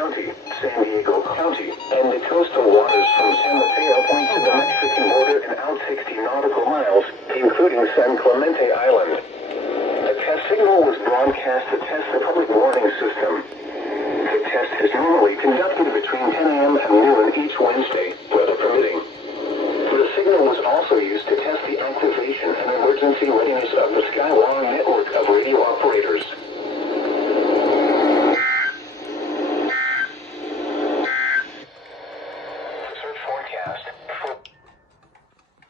County, San Diego County, and the coastal waters from San Mateo Point to the Mexican border and out 60 nautical miles, including San Clemente Island. A test signal was broadcast to test the public warning system. The test is normally conducted between 10 a.m. and noon each Wednesday, weather permitting. The signal was also used to test the activation and emergency readiness of the Skywire network.